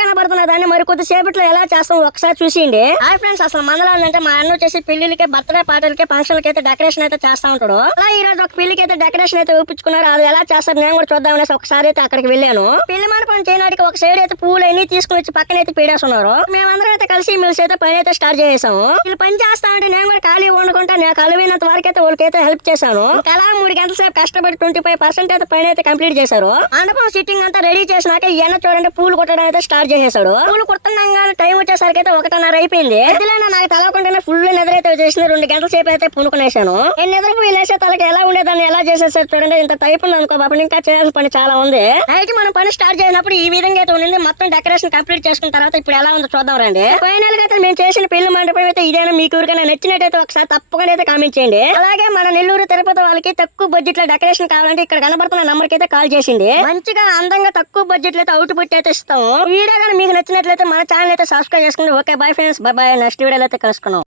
కనబడుతున్న దాన్ని మరి కొద్దిసేపట్లో ఎలా చేస్తాం ఒకసారి చూసిండి. హాయ్ ఫ్రెండ్స్, అసలు మందలాంటి అంటే మా అన్న వచ్చేసి పెళ్లికి, బర్త్డే పార్టీలకి, ఫంక్షన్లకి అయితే డెకరేషన్ అయితే చేస్తా ఉంటాడు. అలా ఈ రోజు ఒక పెళ్లికి అయితే డెకరేషన్ అయితే ఒప్పించుకున్నారు. అది ఎలా చేస్తారు నేను కూడా చూద్దామనేసి ఒకసారి అయితే అక్కడికి వెళ్ళాను. పెళ్లి మండపం చేయడానికి ఒక సైడ్ అయితే పూలు అన్ని తీసుకుని వచ్చి పక్కన అయితే పీడేస్తున్నారు. మేమందరం అయితే కలిసి మెలిసి అయితే పని అయితే స్టార్ట్ చేసాము. వీళ్ళు పని చేస్తా అంటే నేను కూడా ఖాళీ వండుకుంటా నాకు కలివినంత వరకు అయితే వాళ్ళకైతే హెల్ప్ చేశాను. అలా 3 గంటల సేపు కష్టపడి 25% అయితే పని అయితే కంప్లీట్ చేశారు. మండపం సిట్టింగ్ అంతా రెడీ చేసినాక ఈయన చూడండి పూలు కుట్టడం అయితే స్టార్ట్ చేసేసాడు. పూలు కుడుతున్నాగా టైం వచ్చేసరికి అయితే 1:30 అయిపోయింది. నాకు తెలవకుండానే ఫుల్ నిద్రైతే చేసింది. 2 గంటల సేపు అయితే పునుకునేసాను. నేను నిద్రపోయి లేసే తలకి ఎలా ఉండేదాన్ని ఎలా చేసేసారు చూడండి. ఇంత టైప్ ఉంది అనుకో బాబు, ఇంకా చేయాల్సిన పని చాలా ఉంది. నైట్ మనం పని స్టార్ట్ చేసినప్పుడు ఈ విధంగా అయితే ఉంది. మొత్తం డెకరేషన్ కంప్లీట్ చేసుకున్న తర్వాత ఇప్పుడు ఎలా ఉందో చూద్దాం రండి. ఫైనల్ గా అయితే మేము చేసిన పెళ్లి మండపం అయితే ఇదేనా, మీకు ఎవరికైనా నచ్చినట్టయితే ఒకసారి తప్పకుండా అయితే కామెంట్ చేయండి. అలాగే మన నెల్లూరు తిరుపతి వాళ్ళకి తక్కువ బడ్జెట్ లో డెకరేషన్ కావాలంటే ఇక్కడ కనబడుతున్న నంబర్ కి అయితే కాల్ చేసింది. మంచిగా అందంగా తక్కువ బడ్జెట్ లో అయితే అవుట్ పుట్ అయితే ఇస్తాము. వీడియో కానీ మీకు నచ్చినట్లయితే మన ఛానల్ అయితే సబ్స్క్రైబ్ చేసుకోండి. Okay bye friends, bye. Next వీడియోలో అయితే కలుసుకున్నాం.